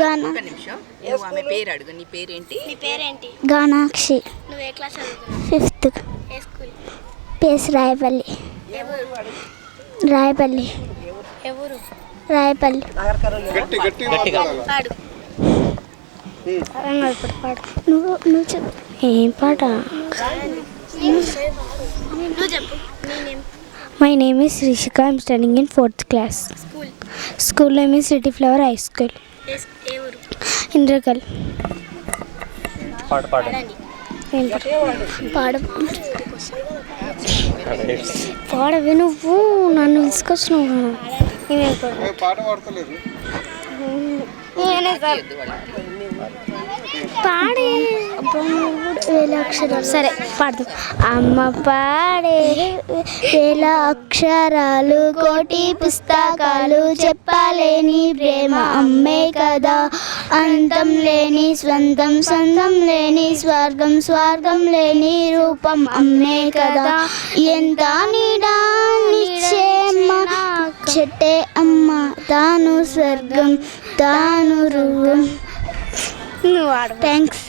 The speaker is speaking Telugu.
గానా. ఒక నిమిషం, నువ్వు ఆమె పేరు అడుగు. నీ పేరేంటి? గానాక్షి. నువ్వు ఏ క్లాస్ చదువుతున్నావు? 5th. ఏ స్కూల్? PS రాయపల్లి. రాయపల్లి. ఎవరు? రాయపల్లి. పాడు. నువ్వు చెప్పు. ఏం పాట? నువ్వు చెప్పు. నీ name? My name is Rishika. I'm studying in 4th class. School? School name is City Flower High School. ఏ ఊరు? ఇంద్రకల్. పాడండి. పాడవి నువ్వు నన్ను తీసుకొచ్చినావు. పాడే వేల అక్షరాలు. సరే పాడదు. అమ్మ పాడే వేల అక్షరాలు, కోటి పుస్తకాలు, చెప్పలేని ప్రేమ అమ్మే కదా. అంతం లేని స్వంతం, సంతం లేని స్వర్గం, స్వర్గం లేని రూపం అమ్మే కదా. ఎంత నిడానిచ్చేమ్మ చెట్టే అమ్మ, తాను స్వర్గం తాను రూపం. థ్యాంక్స్.